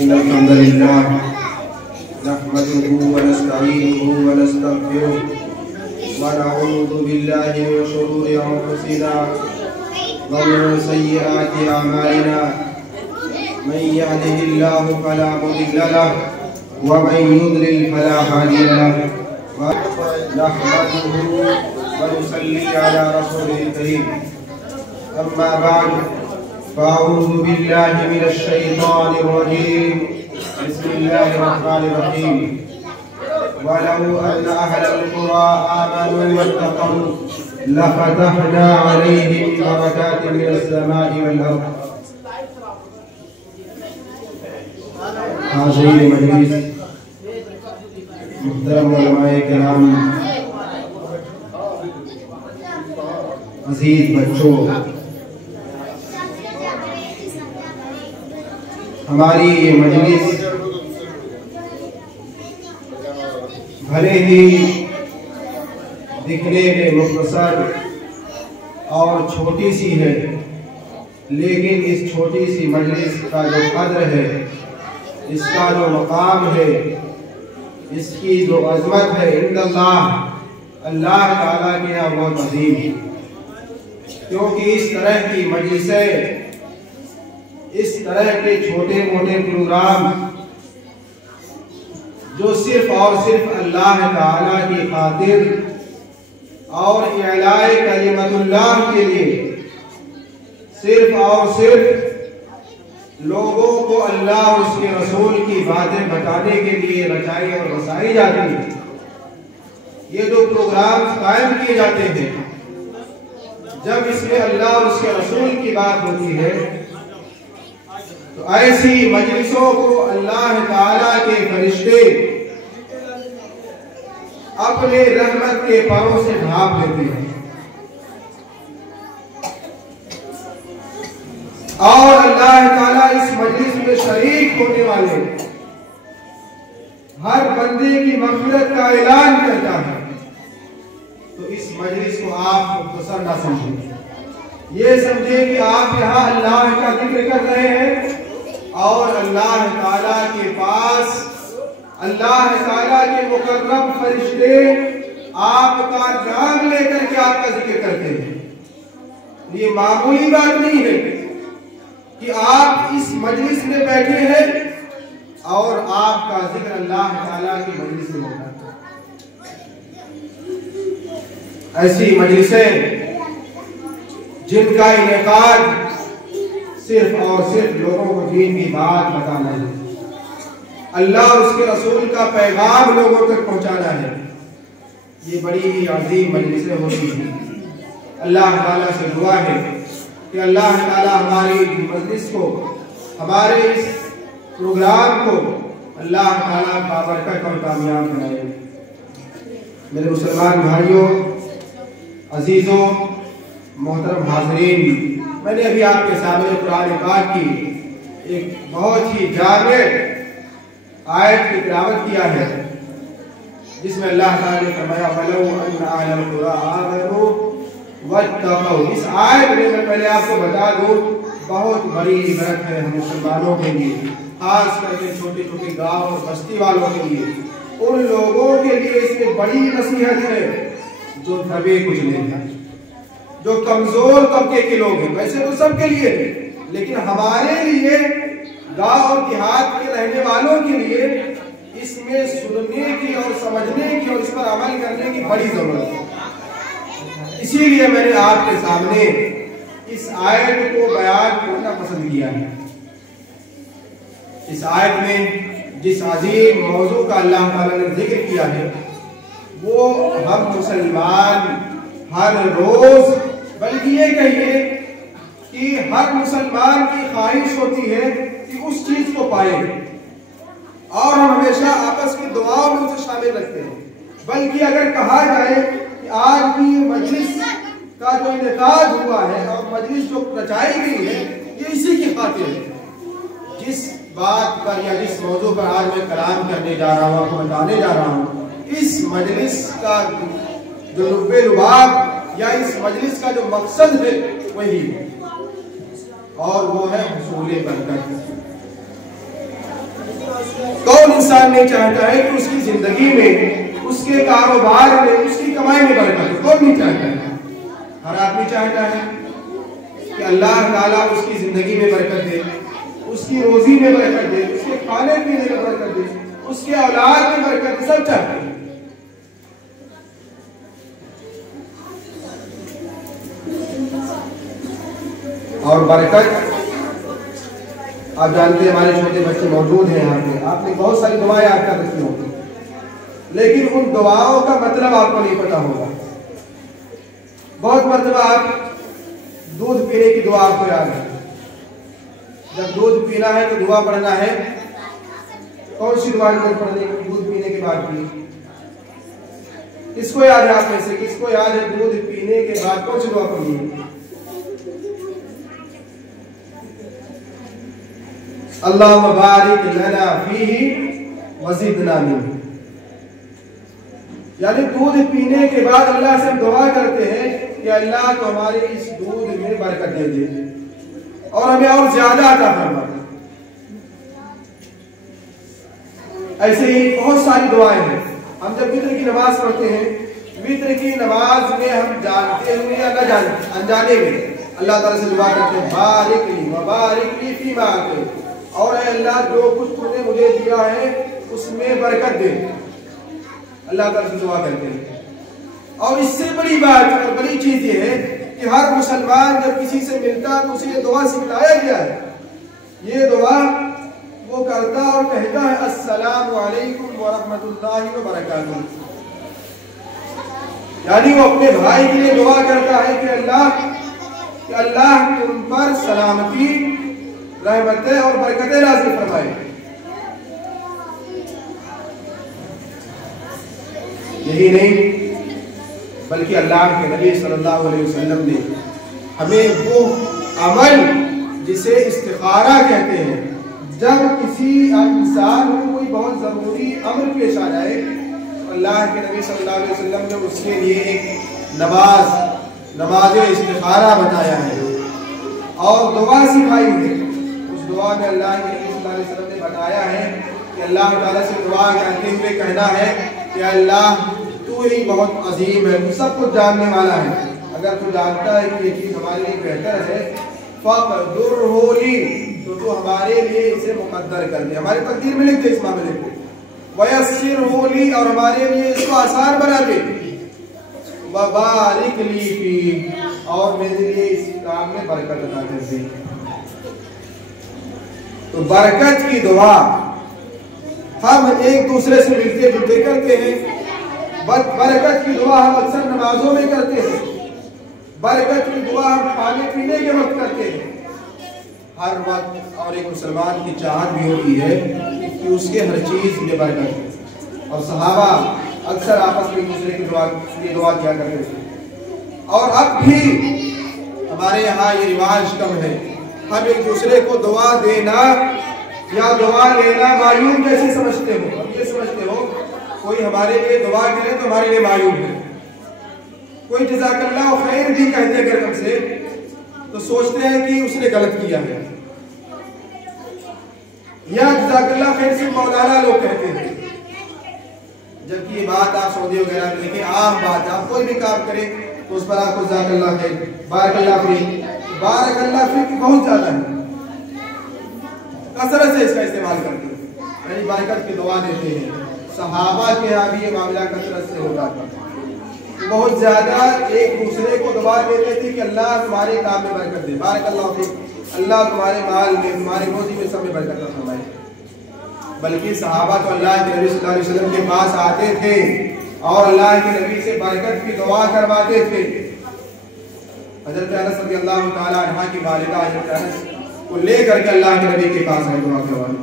इन्नल हम्दुलिल्लाह नहमदुहु व नस्तईनुहु व नस्तगफिरुह व नऊज़ु बिल्लाहि मिन शुरूरि अंफुसिना व मिन सय्यिआति अमालिना मन यहदिहिल्लाहु फला मुदिल्ल लहु व मन युद्लिल फला हादिय लहु व नहमदुहु व नुसल्ली अला रसूलिल करीम अम्मा बाद फ़अऊज़ु बिल्लाहि मिनश शैतानिर रजीम बिस्मिल्लाहिर रहमानिर रहीम वलौ अन्ना अहलल क़ुरा आमनू वत्तक़ौ लफ़तहना अलैहिम बरकातिन मिनस समाई वल अर्द। हाज़िरीन मजलिस, मुहतरम उलमाए किराम, अज़ीज़ बच्चों, हमारी ये मजलिस भले ही दिखने में मुख्तसर और छोटी सी है, लेकिन इस छोटी सी मजलिस का जो कद्र है, इसका जो मकाम है, इसकी जो अज़मत है इंदल्लाह, अल्लाह ताला के यहाँ बहुत अज़ीम है। क्योंकि इस तरह की मजलिसें, इस तरह के छोटे मोटे प्रोग्राम जो सिर्फ और सिर्फ अल्लाह ताला की खातिर और इलाए कलिमतुल्लाह के लिए सिर्फ और सिर्फ लोगों को अल्लाह और उसके रसूल की बातें बताने के लिए रचाई और बसाई जाती है। ये जो प्रोग्राम कायम किए जाते हैं, जब इसमें अल्लाह और उसके रसूल की बात होती है, तो ऐसी मजलिसों को अल्लाह ताला के फरिश्ते अपने रहमत के परों से ढांप लेते हैं और अल्लाह ताला इस मजलिस में शरीक होने वाले हर बंदे की मग़फ़िरत का ऐलान करता है। तो इस मजलिस को आप मुख्तसर ना समझें, ये समझे कि आप यहाँ अल्लाह का जिक्र कर रहे हैं और अल्लाह ताला के पास अल्लाह ताला के मुकर्रम फरिश्ते आपका नाम लेकर के आपका जिक्र करते हैं। ये मामूली बात नहीं है कि आप इस मजलिस में बैठे हैं और आपका जिक्र अल्लाह ताला की मजलिस में होता है। ऐसी मजलिसें जिनका इनेकाद सिर्फ और सिर्फ लोगों को दीन की बात बताना है, अल्लाह और उसके रसूल का पैगाम लोगों तक पहुंचाना है, ये बड़ी ही अजीम मजलिसें होती हैं। अल्लाह ताला से दुआ है कि अल्लाह ताला हमारी मजलिस को, हमारे इस प्रोग्राम को अल्लाह ताला बाबरकत और कामयाब बनाए। मेरे मुसलमान भाइयों, अजीजों, मोहतरम हाज़रीन, मैंने अभी आपके सामने कुरान पाक की एक बहुत ही जामे आयत की तिलावत किया है, जिसमें अल्लाह ताला ने फरमाया वलौ अन्ना अहलल क़ुरा आमनू वत्तक़ौ। इस आयत में मैं पहले आपको बता दूं, बहुत बड़ी इबरत है हम मुसलमानों के लिए, खास करके छोटे छोटे गांव और बस्ती वालों के लिए। उन लोगों के लिए इसमें बड़ी नसीहत है जो दबे कुचले हैं, जो कमजोर तबके के लोग हैं। वैसे तो सबके लिए है, लेकिन हमारे लिए, गांव और देहात के रहने वालों के लिए इसमें सुनने की और समझने की और इस पर अमल करने की बड़ी जरूरत है। इसीलिए मैंने आपके सामने इस आयत को बयान करना पसंद किया है। इस आयत में जिस अजीम मौजू का अल्लाह ताला ने जिक्र किया है, वो हम मुसलमान हर रोज, बल्कि ये कहिए कि हर मुसलमान की ख्वाहिश होती है कि उस चीज को पाए, और हम हमेशा आपस की दुआओं में उसे शामिल रखते हैं। बल्कि अगर कहा जाए कि आज की मजलिस का जो इनेकाद हुआ है और मजलिस जो रचाई गई है, ये इसी की खातिर है। जिस बात पर या जिस मौजू पर आज मैं कलाम करने जा रहा हूँ, आपको बताने जा रहा हूँ, इस मजलिस का जो लुब्बे लुबाब या इस मजलिस का जो मकसद है वही है, और वो है हुसूल बरकत। कौन इंसान नहीं चाहता है कि उसकी जिंदगी में, उसके कारोबार में, उसकी कमाई में बरकत हो? कौन नहीं चाहता है? हर आदमी चाहता है कि अल्लाह ताला उसकी जिंदगी में बरकत दे, उसकी रोजी में बरकत दे, उसके खाने पीने में बरकत दे, उसके औलाद में बरकत दे। सब चाहते हैं। और बरकत आप जानते हैं, हमारे छोटे बच्चे मौजूद हैं यहाँ पे, आपने बहुत सारी दुआएं याद कर रखी होंगी, लेकिन उन दुआओं का मतलब आपको नहीं पता होगा। बहुत मरतबा आप दूध पीने की दुआ आपको याद है। जब दूध पीना है तो दुआ पढ़ना है। कौन सी दुआ दूध पढ़ने दूध पीने के बाद पी? किसको याद है? आप में से किसको याद है दूध पीने के बाद कौन सी दुआ पढ़नी है? अल्लाहुम्मा बारिक लना फीही वज़िदना मिन्हु। यानी दूध पीने के बाद अल्लाह से हम दुआ करते हैं कि अल्लाह तो हमारे इस दूध में बरकत दे दे और हमें और ज्यादा अता फरमा। ऐसे ही बहुत सारी दुआएं हैं। हम जब वित्र की नमाज पढ़ते हैं, वित्र की नमाज में हम जानते हुए या न जानते अनजाने में अल्लाह ताला से दुआ करते हैं, बारिक ली व बारिक ली फीमा आते, और अल्लाह जो कुछ तूने मुझे दिया है उसमें बरकत दे। अल्लाह ताला से दुआ करते हैं। और इससे बड़ी बात और बड़ी चीज ये है कि हर मुसलमान जब किसी से मिलता है तो उसे ये दुआ सिखाया गया है। ये दुआ वो करता और कहता है, अस्सलामु अलैकुम व रहमतुल्लाहि व बरकातुहू। यानी वो अपने भाई के लिए दुआ करता है कि अल्लाह तुम पर सलामती, रहमतें और बरकतें नाज़िल फरमाए। यही नहीं बल्कि अल्लाह के नबी सल्लल्लाहु अलैहि वसल्लम ने हमें वो अमल जिसे इस्तिखारा कहते हैं, जब किसी इंसान को कोई बहुत ज़रूरी अमर पेश आ जाए तो अल्लाह के नबी सल्लल्लाहु अलैहि वसल्लम ने उसके लिए एक नमाज इस्तिखारा बताया है और दुआ सिखाई है। उस दुआ में अल्लाह के नबी सल्लल्लाहु अलैहि वसल्लम ने बताया है कि अल्लाह ताला से दुआ करते हुए कहना है कि अल्लाह तू ही बहुत अजीम है, तू सब कुछ जानने वाला है। अगर तू जानता है कि ये चीज हमारे लिए बेहतर है, फ़क़दुरहु ली, तो तू हमारे लिए इसे मुक़द्दर कर दे, हमारी तकदीर में लिख दे इस मामले को। वयस्सिरहु ली, और हमारे लिए इसको आसान बना दे। वबारिक ली फी, और मेरे लिए इस काम में बरकत अता कर दे। तो बरकत की दुआ हम एक दूसरे से मिलते जुलते करते हैं। बरकत की दुआ हम अक्सर नमाजों में करते हैं। बरकत की दुआ हम खाने पीने के वक्त करते हैं, हर वक्त। और एक मुसलमान की चाहत भी होती है कि उसके हर चीज में बरकत हो। और सहाबा अक्सर आपस में एक दूसरे की दुआ किया करते थे। और अब भी हमारे यहाँ ये रिवाज कम है। हम एक दूसरे को दुआ देना या दुआ लेना मायूम कैसे समझते हो? हम ये समझते हो कोई हमारे लिए दुआ करे तो हमारे लिए मायूम है। कोई जज़ाकल्लाह खैर भी कहते अगर हमसे तो सोचते हैं कि उसने गलत किया है। या जज़ाकल्लाह खैर से मौलाना लोग कहते हैं, जबकि ये बात आप सऊदी वगैरह में देखें आम बात है। आप कोई भी काम करें तो उस पर आपको जज़ाकल्लाह खैर, बारकल्लाह फीक, बारकल्लाह फीक बहुत ज्यादा है, कसरत से इसका इस्तेमाल करते हैं, यानी बरकत की दुआ देते हैं। सहाबा के यहाँ भी ये मामला कसरत से होता था। बहुत ज्यादा एक दूसरे को दुआ देते थे कि अल्लाह तुम्हारे काम में बरकत दे, बारकल्लाह फीक, अल्लाह तुम्हारे माल में, तुम्हारे रोजी में, सब में बरकत फरमाए। बल्कि सहाबा तो अल्लाह के नबी सल्लल्लाहु अलैहि वसल्लम के पास आते थे और अल्लाह के नबी से बरकत की दुआ करवाते थे। हज़रत अनस रज़ियल्लाहु ताला अन्हा की वालिदा हज़रत अनस को लेकर के अल्लाह के नबी के पास आए दुआ करवाने।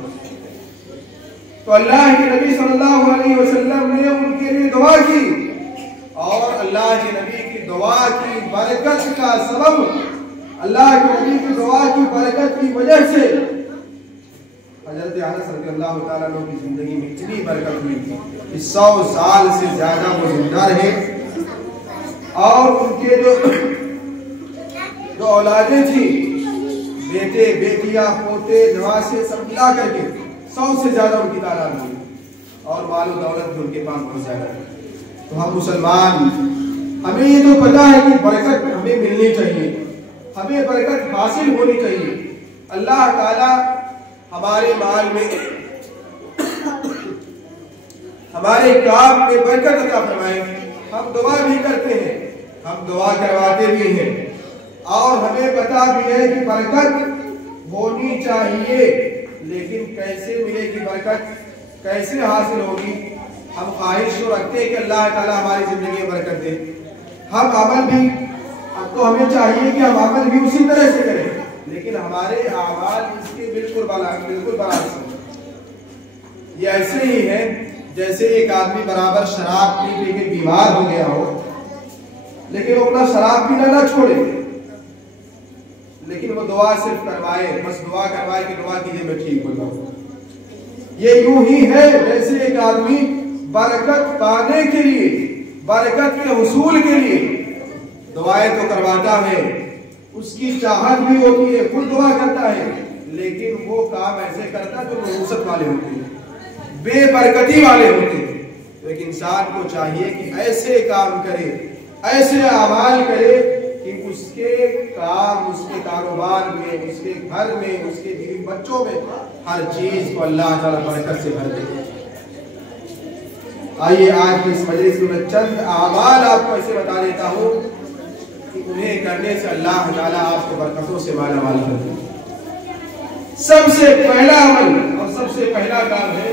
तो अल्लाह के नबी सल्लल्लाहु अलैहि वसल्लम ने उनके लिए दुआ की और अल्लाह के नबी की दुआ की बरकत का सबब, अल्लाह के नबी की दुआ की बरकत की वजह से हज़रत अनस रज़ियल्लाहु ताला अन्हु की जिंदगी में इतनी बरकत हुई कि 100 साल से ज्यादा वो जिंदा रहे और उनके जो औलादें थी, बेटे बेटियां पोते नवासे सब मिला करके 100 से ज्यादा उनकी तादाद होगी, और मालो दौलत भी उनके पास बहुत ज्यादा है। तो हम मुसलमान, हमें ये तो पता है कि बरकत हमें मिलनी चाहिए, हमें बरकत हासिल होनी चाहिए। अल्लाह ताला हमारे माल में, हमारे काम में बरकत अता फरमाए। हम दुआ भी करते हैं, हम दुआ करवाते भी हैं, और हमें पता भी है कि बरकत होनी चाहिए, लेकिन कैसे मिलेगी बरकत, कैसे हासिल होगी। हम ख्वाहिश तो रखते हैं कि अल्लाह ताला हमारी जिंदगी में बरकत दे, हम अमल भी, अब तो हमें चाहिए कि हम अमल भी उसी तरह से करें, लेकिन हमारे आवाज इसके बिल्कुल बराबर से। ये ऐसे ही है जैसे एक आदमी बराबर शराब पी पी के बीमार हो गया हो, लेकिन वो अपना शराब पीना ना छोड़े, लेकिन वो दुआ सिर्फ करवाए, बस दुआ करवाए कि दुआ कीजिए मैं ठीक हो जाऊं। ये यूं ही है जैसे एक आदमी बरकत पाने के लिए, बरकत के हुसूल के लिए दुआएं तो करवाता है, उसकी चाहत भी होती है, खुद दुआ करता है, लेकिन वो काम ऐसे करता जो नहुसत वाले होते हैं, बेबरकती वाले होते हैं। तो एक इंसान को चाहिए कि ऐसे काम करे, ऐसे अमाल करे कि उसके काम, उसके कारोबार में, उसके घर में, उसके बीवी बच्चों में, हर चीज को अल्लाह ताला बरकत से भर दे। आइए आज की इस मजलिस में मैं चंद अमाल आपको ऐसे बता देता हूँ कि उन्हें करने से अल्लाह ताला आपको बरकतों से माला माल कर दे। सबसे पहला अमल और सबसे पहला काम है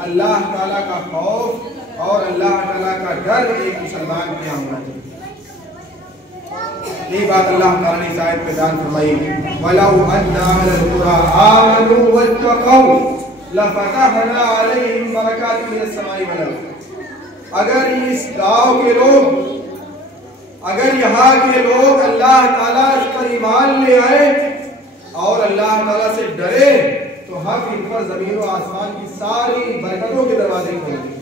अल्लाह ताला का खौफ और अल्लाह ताला का डर एक मुसलमान के यहाँ होना चाहिए। यही बात अल्लाह ताला ने इस आयत में बयान फरमाई, वलौ अन्ना अहलल कुरा आमनू वत्तक़ौ लफ़तहना अलैहिम बरकातिन मिनस समाई वल अर्ज़। अगर इस गांव के लोग, अगर यहाँ के लोग अल्लाह ताला पर ईमान ले आए और अल्लाह ताला से डरे, तो हम इन पर जमीन और आसमान की सारी बरकतों के दरवाजे खोलेंगे,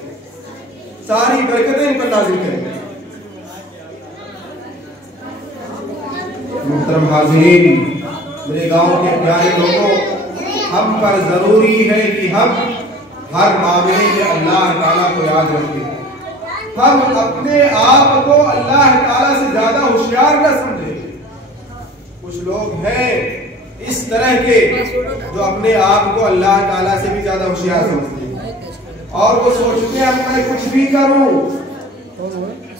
सारी बरकतें इन पर नाज़िल करेंगे। मुहतरम हाज़िरीन, मेरे गांव के प्यारे लोगों, हम पर जरूरी है कि हम हर मामले में अल्लाह ताला को याद रखें। हम अपने आप को अल्लाह ताला से ज्यादा होशियार न समझें। कुछ लोग हैं इस तरह के जो अपने आप को अल्लाह ताला से भी ज्यादा होशियार समझते हैं, और वो सोचते हैं मैं कुछ भी करूं,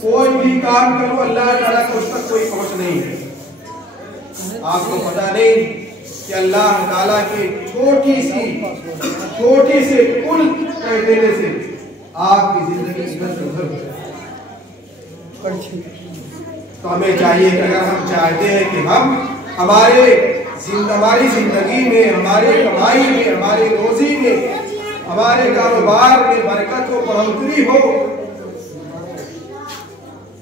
कोई भी काम करूं, अल्लाह ताला को उस तक कोई पहुंच नहीं है। आपको पता नहीं कि अल्लाह ताला के छोटी से कुल कह देने से आपकी जिंदगी तो हमें चाहिए कि अगर हम चाहते हैं कि हम हमारी जिंदगी में, हमारे कमाई में, हमारे रोजी में, हमारे कारोबार में बरकत हो, बढ़ोतरी हो,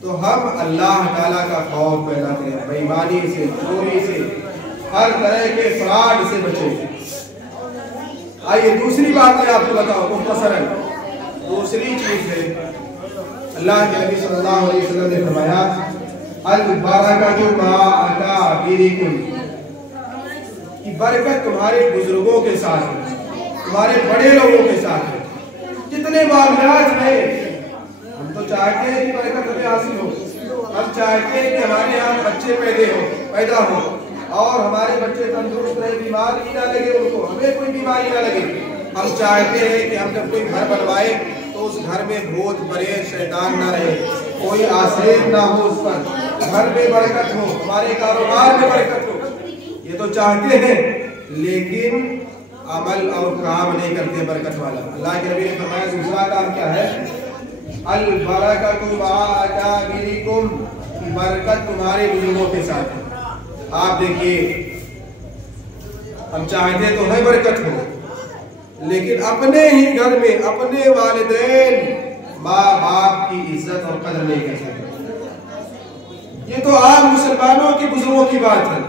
तो हम अल्लाह ताला का खौफ पैदा करें, बेईमानी से, चोरी से, हर तरह के फ्रॉड से बचें। आइए दूसरी बात मैं आपको बताऊं मुख्तसरन। दूसरी चीज है अल्लाह के नबी सल्लल्लाहु अलैहि वसल्लम ने फरमाया, अल बरकतु मा अकाबिरिकुम, कि बरकत तुम्हारे बुजुर्गों के साथ है, तुम्हारे बड़े लोगों के साथ है। जितने मामलात हैं, हम तो चाहते हैं कि बरकत हमें हासिल हो, हम चाहते हैं कि हमारे यहाँ बच्चे पैदा हो और हमारे बच्चे तंदुरुस्त रहे, बीमार भी ना लगे उनको, हमें कोई बीमारी ना लगे। हम चाहते हैं कि हम जब कोई घर बनवाए तो उस घर में भूत प्रेत शैतान ना रहे, कोई आश्रय ना हो उस पर, घर में बरकत हो, हमारे कारोबार में बरकत हो, ये तो चाहते हैं, लेकिन अमल और काम नहीं करते बरकत वाला। अल्लाह के नबी ने फरमाया दूसरा काम क्या है, अल बरकतु मा अकाबिरिकुम, बरकत तुम्हारे बुजुर्गों के साथ है। आप देखिए, हम चाहते तो है बरकत हो, लेकिन अपने ही घर में अपने वालिदैन माँ बाप की इज्जत और कदर नहीं कर सकते। ये तो आप मुसलमानों के बुजुर्गों की बात है,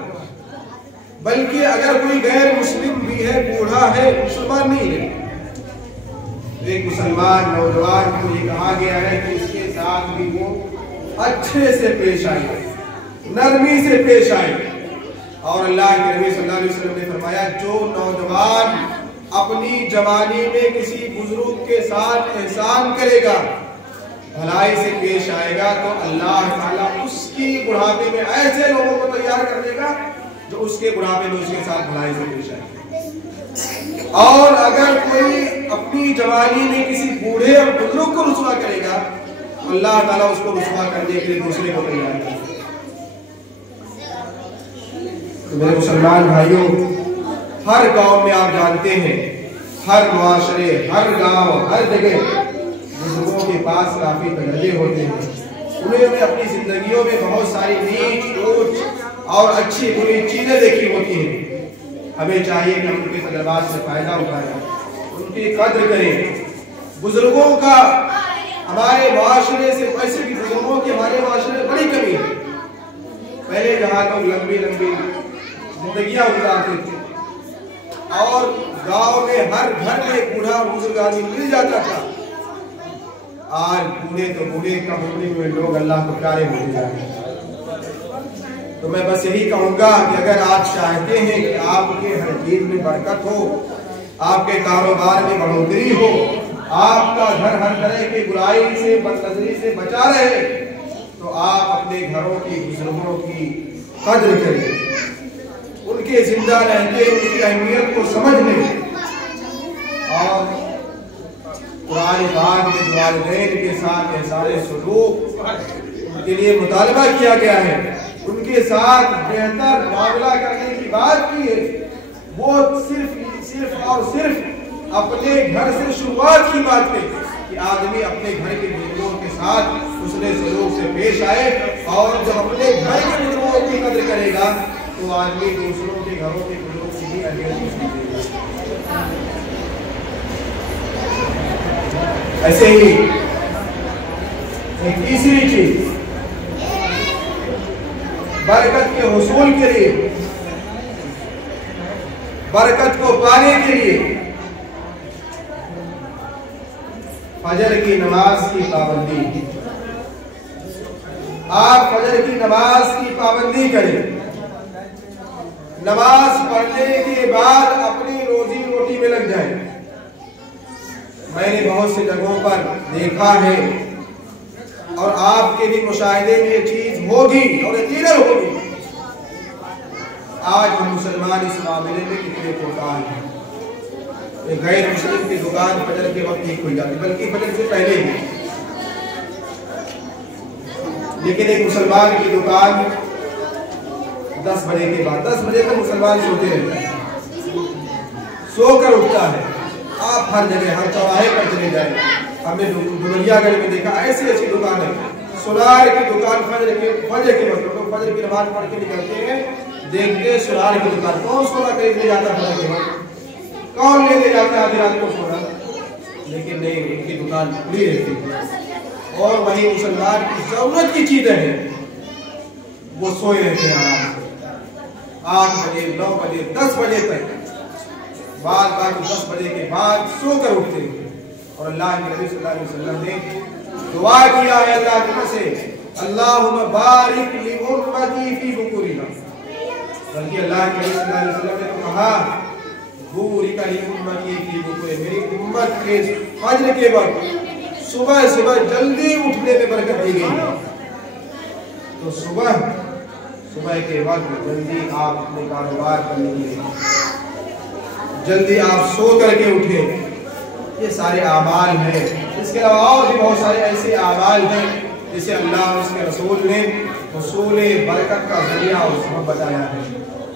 बल्कि अगर कोई गैर मुस्लिम भी है, बूढ़ा है, मुसलमान नहीं है, एक मुसलमान नौजवान को ये कहा गया है कि इसके साथ भी वो अच्छे से पेश आए, नरमी से पेश आए। और अल्लाह के नबी सल्लल्लाहु अलैहि वसल्लम ने फरमाया, जो नौजवान अपनी जवानी में किसी बुजुर्ग के साथ एहसान करेगा, भलाई से पेश आएगा, तो अल्लाह ताला उसकी बुढ़ापे में ऐसे लोगों को तैयार कर देगा जो उसके बुढ़ापे में उसके साथ भलाई से पेश आएगा। और अगर कोई अपनी जवानी में किसी बूढ़े और बुजुर्ग को रुसवा करेगा, अल्लाह ताला उसको रुसवा करने के लिए दूसरे को तैयार करेगा। तो मेरे मुसलमान भाइयों, हर गांव में आप जानते हैं, हर मुआशरे, हर गांव, हर जगह बुजुर्गों के पास काफी तजर्बे होते हैं। उन्होंने अपनी जिंदगियों में बहुत सारी नीच ऊंच और अच्छी बुरी चीजें देखी होती हैं। हमें चाहिए कि हम उनके तजर्बात से फायदा उठाएं, उनकी कद्र करें। बुजुर्गों का हमारे मुआशरे से, वैसे भी बुजुर्गों की हमारे मुआशरे में बड़ी कमी है। पहले जहाँ लोग लंबी लंबी जिंदगियां गुजारते थे और गांव में हर घर में एक बूढ़ा बुजुर्ग आदमी मिल जाता था, आज बूढ़े तो बूढ़े कम उम्र में लोग अल्लाह को प्यारे होते जा रहे हैं। तो मैं बस यही कहूंगा कि अगर आप चाहते हैं कि आपके हर चीज में बरकत हो, आपके कारोबार में बढ़ोतरी हो, आपका घर हर तरह की बुराई से, बदनजरी से बचा रहे, तो आप अपने घरों की बुजुर्गों की कद्र करें, उनके जिंदा रहते उनकी अहमियत को समझ लें। और कुरान पाक में वालिदैन के साथ ऐसा सलूक उनके लिए मुतालबा किया गया है, उनके साथ बेहतर मामला करने की बात की है। वो सिर्फ और सिर्फ अपने घर से शुरुआत की बात है कि आदमी अपने घर के बुजुर्गों के साथ उसने सलूक से पेश आए, और जब अपने घर के बुजुर्गों की कद्र करेगा तो आदमी दूसरों के घरों के बुजुर्गों की भी अहमियत समझेगा। ऐसे ही एक तीसरी चीज, बरकत के हुसूल के लिए, बरकत को पाने के लिए फजर की नमाज की पाबंदी। आप फजर की नमाज की पाबंदी करें। नमाज पढ़ने के बाद अपनी रोजी रोटी में लग जाए। मैंने बहुत सी जगहों पर देखा है और आपके भी मुशाहिदे में ये चीज होगी और यकीनन होगी। आज हम मुसलमान इस मामले में कितने कोताह हैं। एक गैर मुस्लिम की दुकान फजर के वक्त नहीं खुल जाती, बल्कि फजर से पहले ही, लेकिन एक मुसलमान की दुकान 10 बजे के बाद, 10 बजे तक मुसलमान सोते रहते हैं, सोकर उठता है। आप हर जगह, हर चौराहे पर चले जाए, हमने डुमरियागंज में देखा ऐसी अच्छी दुकान है, सुनार की दुकान। फजर के वक्त लोग फजर की नमाज पढ़ के निकलते हैं, देखते सुनार की दुकान। कौन सोना खरीद ले जाता फजर के वक्त? कौन ले जाता आधी रात को सोना? लेकिन नहीं, उनकी दुकान खुली रहती है। और वही मुसलमान की जरूरत की चीजें हैं, वो सोए रहते हैं आराम से, 8 बजे, 9 बजे, 10 बजे तक। बाद 10 बजे के बाद सोकर उठते हैं। और अल्लाह के नबी सल्लल्लाहु अलैहि वसल्लम ने दुआ किया है अल्लाह की से, अल्लाहुम्मा बारिक ली उम्मती फी बुकुरिहा। बल्कि अल्लाह के नबी सल्लल्लाहु अलैहि वसल्लम ने तो कहा, बुरिक ली उम्मती फी बुकुरिहा, मेरी उम्मत के फजर के वक्त सुबह सुबह जल्दी उठने में बरकत दी गई। तो सुबह के वक्त जल्दी आप अपने कारोबार करने के लिए जल्दी आप सो करके उठे, ये सारे आमाल हैं। इसके अलावा और भी बहुत सारे ऐसे आमाल हैं जिसे अल्लाह और उसके रसूल ने हुसूल बरकत का जरिया और सबब बताया है।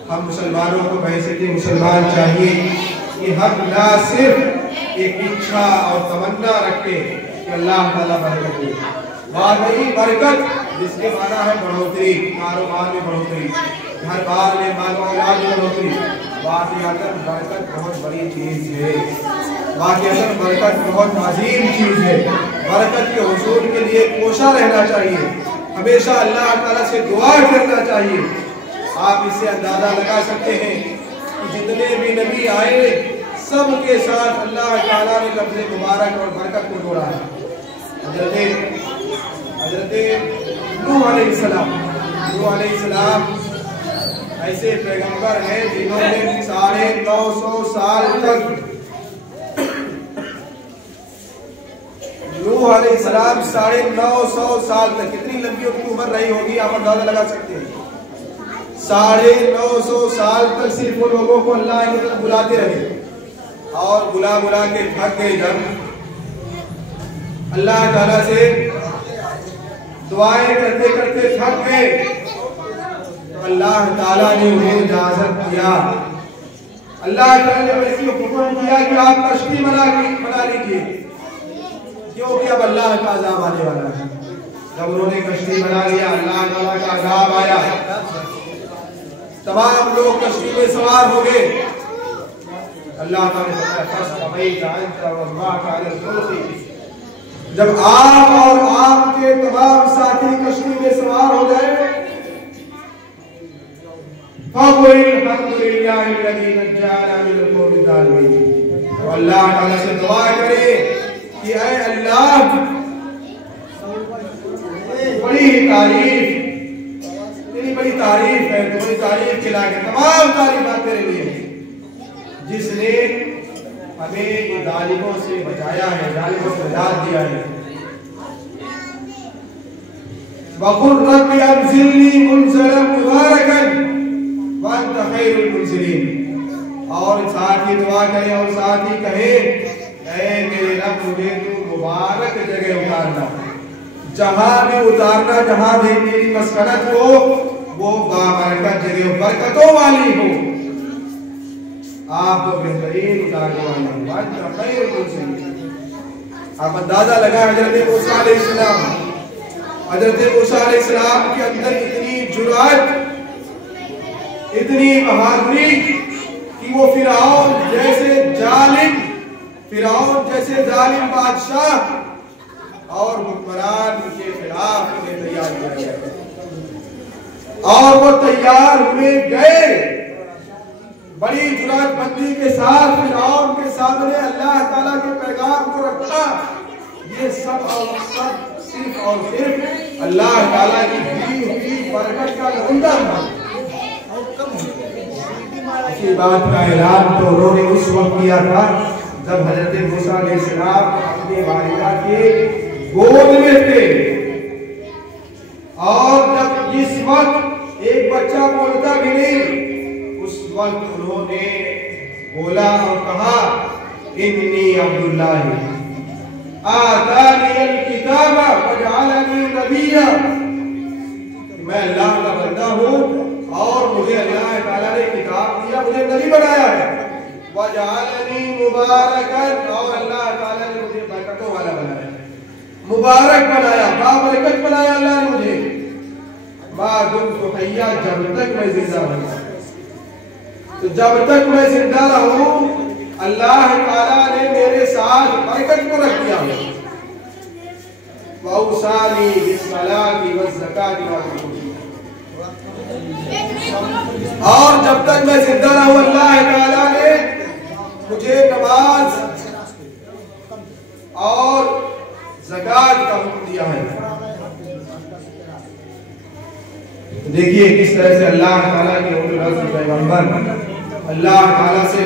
हम मुसलमानों को बहैसियत मुसलमान चाहिए कि हम ना सिर्फ एक इच्छा और तमन्ना रखें कि अल्लाह ताला बरकत दे, वाकई बरकत जिसके माना है बढ़ोतरी, कारोबार में बढ़ोतरी, घर बार में माल औलाद में बढ़ोतरी। वाकईतन बरकत बहुत बड़ी चीज है, वाकईतन बरकत बहुत अजीम चीज है। बरकत के हुसूल के लिए कोशा रहना चाहिए, हमेशा अल्लाह ताला से दुआ करना चाहिए। आप इससे अंदाजा लगा सकते हैं कि जितने भी नबी आए सब के साथ अल्लाह ताला ने लफ्ज़ मुबारक और बरकत को जोड़ा है। हज़रत नूह अलैहिस्सलाम ऐसे पैगंबर हैं जिन्होंने 950 साल तक नूह अलैहिस्सलाम 950 साल तक, कितनी लंबी उनकी उम्र रही होगी आप अंदाजा लगा सकते हैं। 950 साल तक सिर्फ वो लोगों को अल्लाह की तरफ बुलाते रहे और बुला बुला के थक गए। जब अल्लाह ताला से दुआएं करते करते थक गए तो अल्लाह ताला ने उन्हें इजाजत दिया। अल्लाह ताला ने ऐसी हुक्म किया कि आप कश्ती बना लीजिए, क्योंकि अब अल्लाह का अजाब आने वाला है। जब उन्होंने कश्ती बना लिया, अल्लाह ताला का अजाब आया, तमाम लोग कश्ती में सवार हो गए। अल्लाह ताला ने जब आप और आपके तमाम साथी कश्ती में सवार हो गए, तो अल्लाह ताला से दुआ करे कि ऐ अल्लाह, बड़ी तारीफ, तेरी बड़ी तारीफ है, तुम्हारी तारीफ के लायक, तमाम तारीफ तेरे लिए जिसने हमें जालिमों से बचाया है, जालिमों से निजात दिया है। वक़ुल रब्बि अंज़िलनी मुनज़लन मुबारकन व अंत खैरुल मुनज़िलीन। और साथ ही दुआ करें और साथ ही कहे, ऐ मेरे रब मुझे तू मुबारक जगह उतारना, जहां भी उतारना, जहां भी मेरी मस्कनत हो वो बाबरकत जगह, बरकतों वाली हो। आप तो बेहतरीन उतारने वाले हैं। आप अंदाजा लगा हजरत मूसा अलैहिस्सलाम, हजरत मूसा अलैहिस्सलाम के अंदर इतनी जुरात, इतनी बहादुरी कि वो फिरौन जैसे जालिम बादशाह और हुक्मरान के खिलाफ उन्हें तैयार किया गया और वो तैयार हुए गए बड़ी जुरातमंदी के साथ। फिरौन के सामने अल्लाह ताला के पैगाम को रखा। ये सब और सब सिर्फ और सिर्फ अल्लाह ताला की दी हुई बरकत का नमूना था। इसी बात का ऐलान तो उन्होंने उस वक्त किया था जब हजरत मूसा अलैहिस्सलाम अपनी वालिदा के गोद में थे, और जब इस वक्त एक बच्चा बोलता भी नहीं, उस वक्त उन्होंने बोला और कहा, इन्नी अब्दुल्लाह आतानी अल-किताब वजअलनी नबिय्या, मैं अल्लाह का बंदा हूँ और मुझे अल्लाह ताला ने किताब दिया, मुझे नबी बनाया है। वजअलनी मुबारकन, और अल्लाह ताला ने मुझे बरकतों वाला बनाया, मुबारक बनाया, बाबरकत बनाया अल्लाह ने मुझे। मा दुम्तु हय्या, जब तक मैं जिंदा रहूंगा, तो जब तक मैं जिंदा रहूं अल्लाह ताला ने मेरे साथ बरकत को रख दिया। वौसानी बिस्सलाति वज़्ज़काति, और जब तक मैं जिंदा रहूं अल्लाह ताला ने मुझे नमाज और ज़कात का हुक्म दिया है। देखिए किस तरह से अल्लाह ताला के पैगंबर अल्लाह ताला से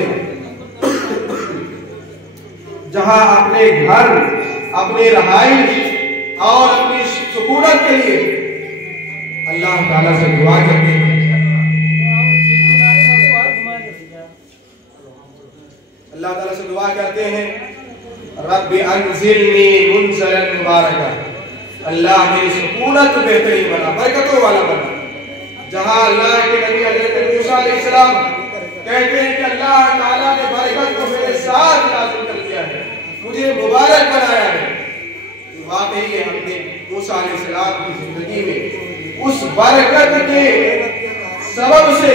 जहां अपने घर, अपने रहाइश और अपनी सुकूनत के लिए अल्लाह ताला से दुआ करते हैं। अल्लाह ताला से दुआ करते हैं, रब्बि अंज़िलनी मुनज़लन मुबारकन, अल्लाह मेरी सुकूनत बेहतरीन बना, बरकतों वाला बना। जहां अल्लाह के नबी हज़रत मूसा अलैहिस्सलाम कहते हैं कि अल्लाह ताला ने बरकत को मेरे साथ नाज़िल कर दिया है, मुझे मुबारक बनाया है। वाकई है, हमने मूसा अलैहिस्सलाम की जिंदगी में उस बरकत के सबब से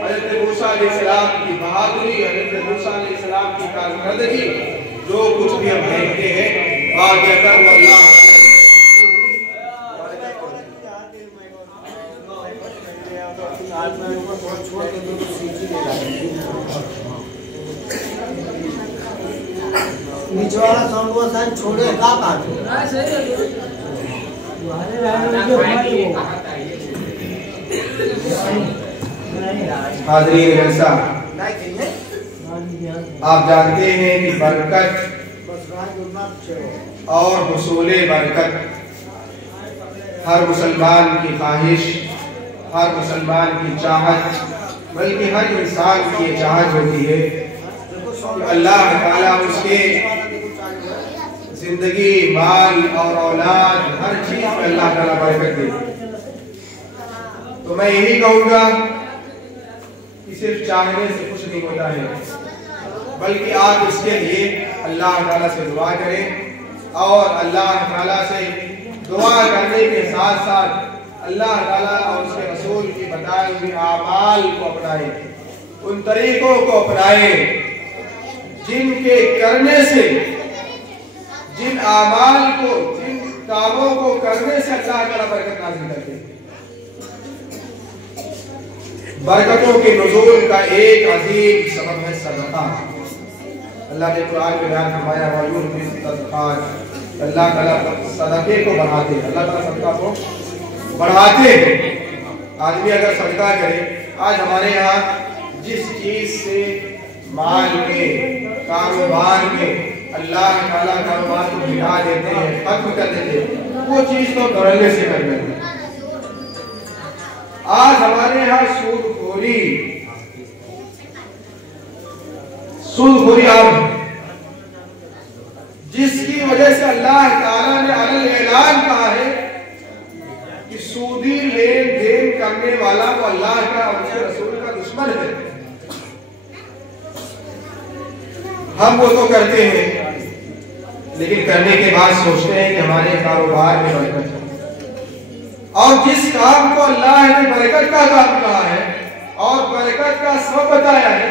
हज़रत मूसा अलैहिस्सलाम की बहादुरी, हज़रत मूसा अलैहिस्सलाम की कारकर्दगी, जो कुछ भी हम देखते हैं, वाक़ईतन अल्लाह निचवाड़ा संबोधन छोड़े का काटो। हाज़रीन जलसा, आप जानते हैं कि बरकत और हुसूल बरकत हर मुसलमान की ख्वाहिश, हर मुसलमान की चाहत, बल्कि हर इंसान की ये चाहत होती है कि अल्लाह ताला उसके जिंदगी, माल और औलाद हर चीज में अल्लाह ताला बरकत दे। तो मैं यही कहूँगा कि सिर्फ चाहने से कुछ नहीं होता है, बल्कि आप इसके लिए अल्लाह ताला से दुआ करें और अल्लाह ताला से दुआ करने के साथ साथ अल्लाह ताला और उसके रसूल की बताए हुए आमाल को अपनाएं, उन तरीकों को अपनाएं जिनके करने से, जिन आमाल को, जिन कामों को करने से अल्लाह ताला बरकत नाज़िल करते हैं। बरकतों के नुज़ूल का एक अजीम सबब है सदका। अल्लाह ने कुरान में बयान फरमाया वायुल मिन सदक़ात, अल्लाह ताला सदके को बढ़ाते हैं, अल्लाह ताला सदका को बढ़ाते हैं। आदमी अगर सदका करे, आज हमारे यहाँ जिस चीज से माल में, कारोबार में अल्लाह ताला कारोबार को गिरा देते हैं, खत्म कर देते हैं, वो चीज तो धड़ल्ले से कर देते हैं। आज हमारे यहाँ सूदखोरी आम, जिसकी वजह से अल्लाह ताला ने अलल ऐलान कहा है कि सूदी लेन देन करने वाला वो अल्लाह का और उसके रसूल का दुश्मन है। हम वो तो करते हैं, लेकिन करने के बाद सोचते हैं कि हमारे कारोबार में बरकत है। और जिस काम को अल्लाह ने बरकत का काम कहा है और बरकत का सबब बताया है,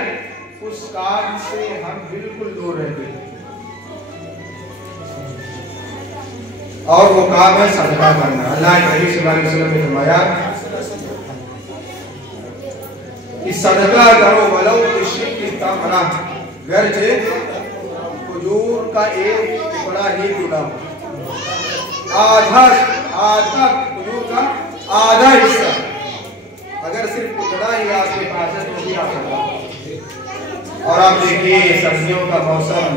उस काम से हम बिल्कुल दूर रहते हैं। और वो काम है सदका करना। अल्लाह के नबी सल्लल्लाहु अलैहि वसल्लम ने फरमाया कि सदका करो वलो बिशिक्की तमरा, गर्जे खजूर का एक टुकड़ा ही क्यों ना हो, आधा खजूर का आधा हिस्सा, अगर सिर्फ टुकड़ा ही आपके पास है तो भी आप सकता। और आप देखिए सर्दियों का मौसम,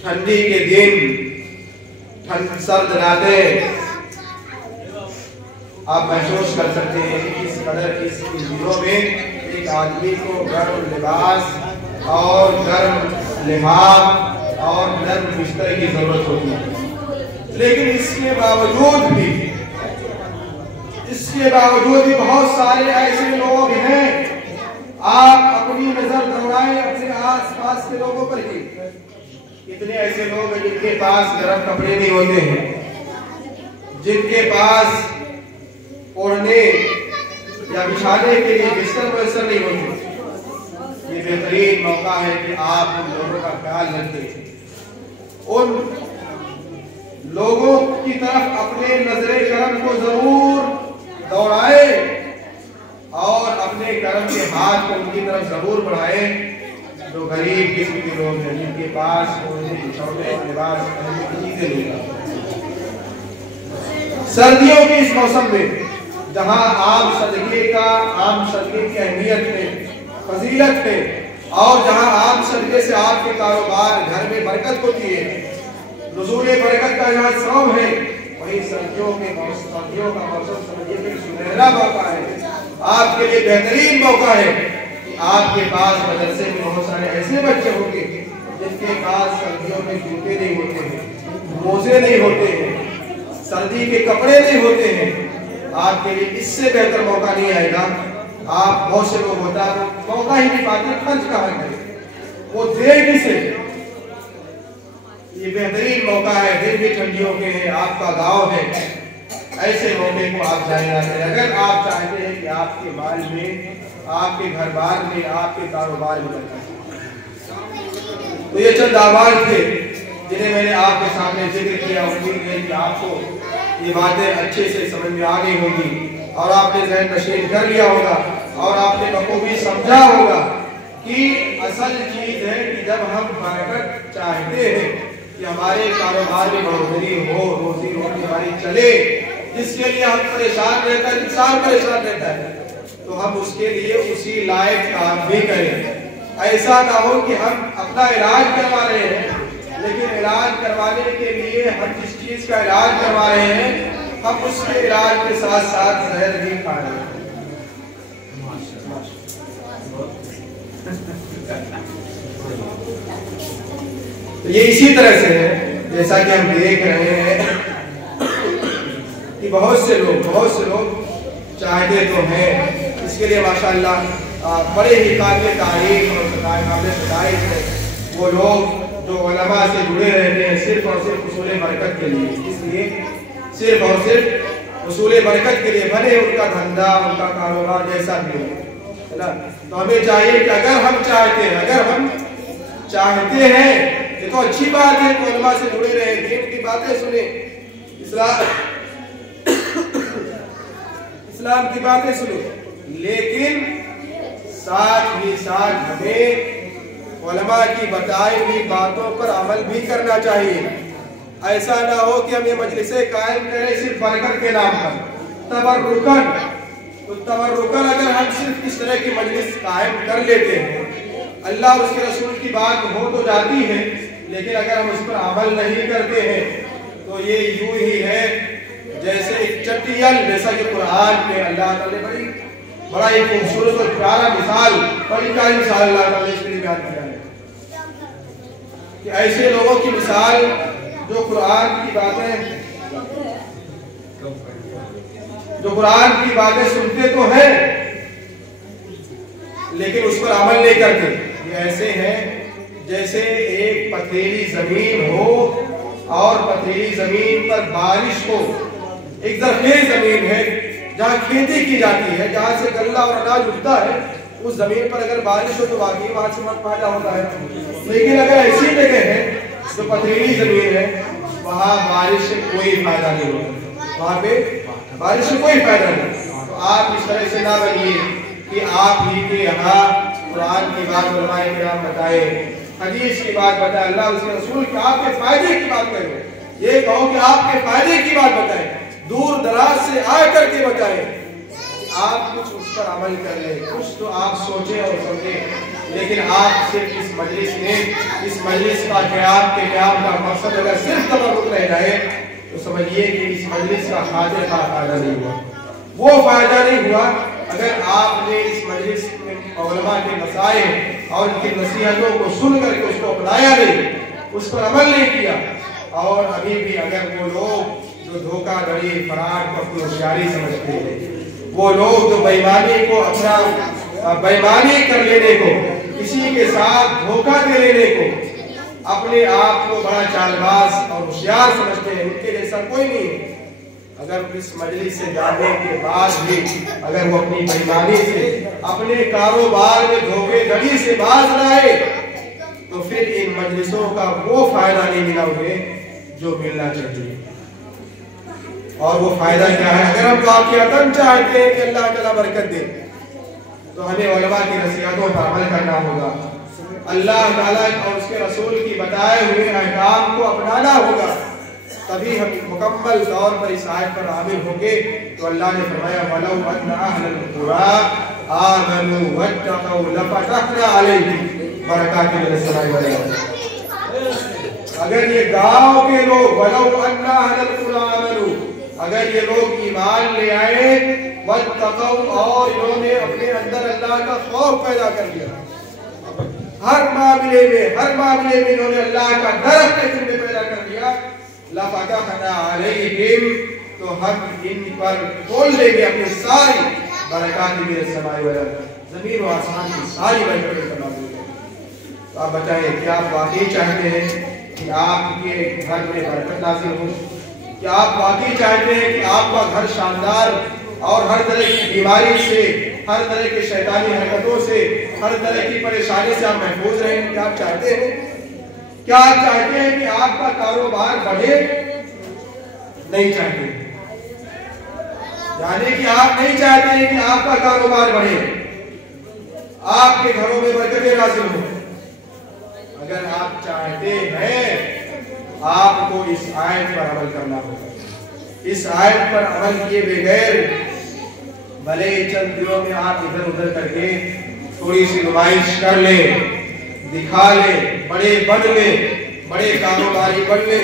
ठंडी के दिन, सर्द रातें, आप महसूस कर सकते हैं कि किस कदर इस दिनों में एक आदमी को गर्म लिबास और गर्म लिहाफ और नर्म बिस्तर की जरूरत होती है। लेकिन इसके बावजूद भी बहुत सारे ऐसे लोग हैं, आप अपनी नजर दौड़ाएं अपने आसपास के लोगों पर ही, कितने ऐसे लोग हैं जिनके पास गर्म कपड़े नहीं होते हैं, जिनके पास ओढ़ने या बिछाने के लिए बिस्तर मैसर नहीं होते। ये बेहतरीन मौका है कि आप उन लोगों का ख्याल रखें, उन लोगों की तरफ अपने नजरे करम को जरूर दौड़ाए और अपने करम के हाथ को उनकी तरफ जरूर बढ़ाए जो गरीब किस्म के लोग हैं, जिनके पास बिछौने लिबास चीजें नहीं हैं। सर्दियों के इस मौसम में जहां आम सदके की अहमियत है, फजीलत है, और जहां आम सदके से आपके कारोबार घर में बरकत होती है, नुज़ूल बरकत का जहां सबब है, वही सर्दियों का मौसम समझिए कि सुनहरा मौका है, आपके लिए बेहतरीन मौका है कि आपके पास मदरसे में बहुत सारे ऐसे बच्चे होंगे जिनके पास सर्दियों में जूते नहीं होते हैं, मोजे नहीं होते हैं, सर्दी के कपड़े नहीं होते हैं। आपके लिए इससे बेहतर मौका नहीं आएगा। आप बहुत से लोग होता मौका ही नहीं पाते, खर्च कहाँ करें, वो दे किसे। ये बेहतरीन मौका है, दिन भी ठंडियों के हैं, आपका गांव है, ऐसे मौके को आप जाएगा। अगर आप चाहते हैं कि आपके माल में, आपके घर बार में, आपके कारोबार में तो ये चंद आवाज थे जिन्हें मैंने आपके सामने जिक्र किया। उम्मीद है कि आपको ये बातें अच्छे से समझ में आ गई होंगी और आपने ज़हन नशीन कर लिया होगा और आपने बखूबी समझा होगा कि असल चीज है कि जब हम बरकत चाहते हैं कि हमारे कारोबार में बढ़ोतरी हो, रोजी रोटी हमारी चले, जिसके लिए हम परेशान रहता है, इंसान परेशान रहता है, तो हम उसके लिए उसी लायक काम भी करें। ऐसा ना हो कि हम अपना इलाज करवा रहे हैं लेकिन इलाज करवाने के लिए हम जिस चीज का इलाज करवा रहे हैं, हम उसके इलाज के साथ साथ जहर भी खा रहे हैं। तो ये इसी तरह से है, जैसा कि हम देख रहे हैं कि बहुत से लोग चाहते तो हैं, इसके लिए माशाअल्लाह बड़े ही काबिल तारीफ और काबिल सताइश है वो लोग जो उलमा से जुड़े रहते हैं सिर्फ और सिर्फ उसूल बरकत के लिए। इसलिए सिर्फ और सिर्फ उसूल बरकत के लिए, भले उनका धंधा उनका कारोबार जैसा भी हो, है ना। तो हमें चाहिए कि अगर हम चाहते हैं, ये तो अच्छी बात है कि उलमा से जुड़े रहे, दीन की बातें सुने, इस्लाम की बातें सुने, लेकिन साथ ही साथ हमें उलमा की बताई हुई बातों पर अमल भी करना चाहिए। ऐसा ना हो कि हम ये मजलिसें कायम करें सिर्फ बरकत के नाम पर, तबर्रुकन अगर हम सिर्फ इस तरह की मजलिस कायम कर लेते हैं, अल्लाह और उसके रसूल की बात हो तो जाती है, लेकिन अगर हम उस पर अमल नहीं करते हैं तो ये यूं ही है जैसे एक चट्टियल, जैसा कि कुरान में अल्लाह ताला ने बड़ा ही खूबसूरत और प्यारा मिसाल, बड़ी प्यारी मिसाल अल्लाह ताला ने इसके लिए बयान किया है कि ऐसे लोगों की मिसाल जो कुरान की बातें सुनते तो हैं लेकिन उस पर अमल नहीं करते। ये ऐसे हैं जैसे एक पथरीली जमीन हो और पथरीली जमीन पर बारिश हो, एक जरखेज जमीन है जहाँ खेती की जाती है, जहाँ से गल्ला और अनाज उगता है, उस जमीन पर अगर बारिश हो तो वाकई वहां से मत फायदा होता है। लेकिन अगर ऐसी जगह है जो पथरीली जमीन है, वहां बारिश से कोई फायदा नहीं होता, वहां पे बारिश से कोई फायदा नहीं। तो आप इस तरह से ना बनिए कि आप ही के यहाँ कुरान की बात उलमाए किराम बताए, हदीस की बात बताए, अल्लाह उसके रसूल के आपके फायदे की बात करें। ये कहो कि आपके फायदे की बात बताएं, दूर दराज से आ करके बताएं, आप कुछ उस पर अमल कर ले, कुछ तो आप सोचें और समझें। लेकिन आप सिर्फ इस मजलिस का क़याम का मकसद अगर सिर्फ तबर्रुक रह जाए तो समझिए कि इस मजलिस का फायदा नहीं हुआ। वो फायदा नहीं हुआ अगर आपने इस मजलिस में उलमा के मसाइल और उनकी नसीहतों को सुन करके उसको अपनाया नहीं, उस पर अमल नहीं किया। और अभी भी अगर वो लोग जो धोखाधड़ी, फराड को अपनी होशियारी समझते हैं, वो लोग जो बेईमानी को अपना बेईमानी कर लेने को, किसी के साथ धोखा दे लेने को, अपने आप को बड़ा चालबाज और होशियार समझते हैं, उनके जैसा कोई नहीं है। अगर इस मजलिस से जाने के बाद भी अगर वो अपनी बेईमानी से, अपने कारोबार में धोखेधड़ी से बाज न आए तो फिर इन मजलिसों का वो फायदा नहीं मिला उन्हें जो मिलना चाहिए। और वो फायदा क्या है? अगर हम वाक़ईतन चाहते हैं कि अल्लाह ताला बरकत दे तो हमें उलमा की नसीहतों पर अमल करना होगा, अल्लाह ताला और उसके रसूल की बताए हुए अहकाम को अपनाना होगा, तभी हम मुकम्मल तौर पर इस आयत पर आमिल होंगे। तो अल्लाह ने फरमाया वलौ अन्ना अहलल कुरा आमनू वत्तक़ौ लफतहना अलैहिम बरकातिन मिनस समाई वल अर्द। अगर ये गांव के लोग, वलौ अन्ना अहलल कुरा आमनू, अगर ये लोग ईमान ले आए, वत्तक़ौ, और इन्होंने अपने अंदर अल्लाह का खौफ पैदा कर लिया, हर मामले में इन्होंने अल्लाह का डर अपने दिल में पैदा कर लिया, लफतहना अलैहिम, तो हम इन पर खोल देंगे अपनी सारी बरकात मिनस समाई वल अर्द, जमीन और आसमान की सारी बरकतें फरमा देंगे। तो आप बताएं, क्या आप वाकई चाहते हैं कि आपके घर में बरकत नाज़िल हो? क्या आप वाकई चाहते हैं कि आपका घर शानदार और हर तरह की बीमारी से, हर तरह के शैतानी हरकतों से, हर तरह की परेशानी से आप महफूज रहें? क्या आप चाहते हैं? क्या आप चाहते हैं कि आपका कारोबार बढ़े? नहीं चाहते, यानी कि आप नहीं चाहते हैं कि आपका कारोबार बढ़े, आपके घरों में बरकतें नाज़िल हो। अगर आप चाहते हैं, आपको इस आयत पर अमल करना होगा। इस आयत पर अमल किए बगैर भले चंद दिनों में आप इधर उधर करके थोड़ी सी नुमाइश कर ले, दिखा ले, बड़े बन ले, बड़े कारोबारी बन ले,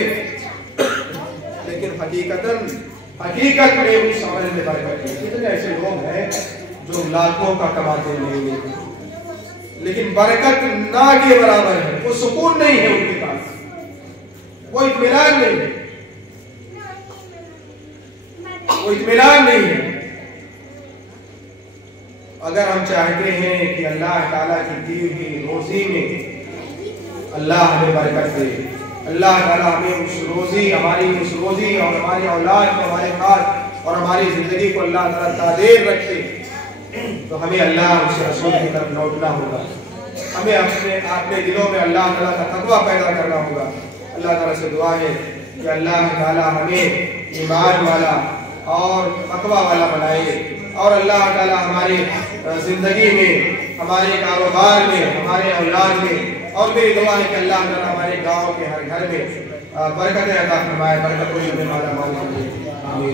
लेकिन हकीकत में उस अमल में बरकत नहीं। कितने ऐसे लोग हैं जो लाखों का कमाते नहीं, लेकिन बरकत ना के बराबर है, वो सुकून नहीं है उनके पास, वो इत्मीनान नहीं है, वो इत्मीनान नहीं है। अगर हम चाहते हैं कि अल्लाह ताला की दी हुई रोजी में अल्लाह हमें बरकत दे, अल्लाह ताला हमें उस रोजी, हमारी उस रोजी और हमारी औलाद को, हमारे पास और हमारी जिंदगी को अल्लाह ताला तादेर रखे, तो हमें अल्लाह उस रसूल की तरफ लौटना होगा। हमें अपने दिलों में अल्लाह ताला का तक़वा पैदा करना होगा। अल्लाह ताला से दुआ है कि अल्लाह ताला हमें ईमान वाला और तक़वा वाला बनाए, और अल्लाह ताला हमारी जिंदगी में, हमारे कारोबार में, हमारे औलाद में, और मेरी दुआ है कि अल्लाह ताला हमारे गाँव के हर घर में बरकत अता फरमाए, बरकत माला माल।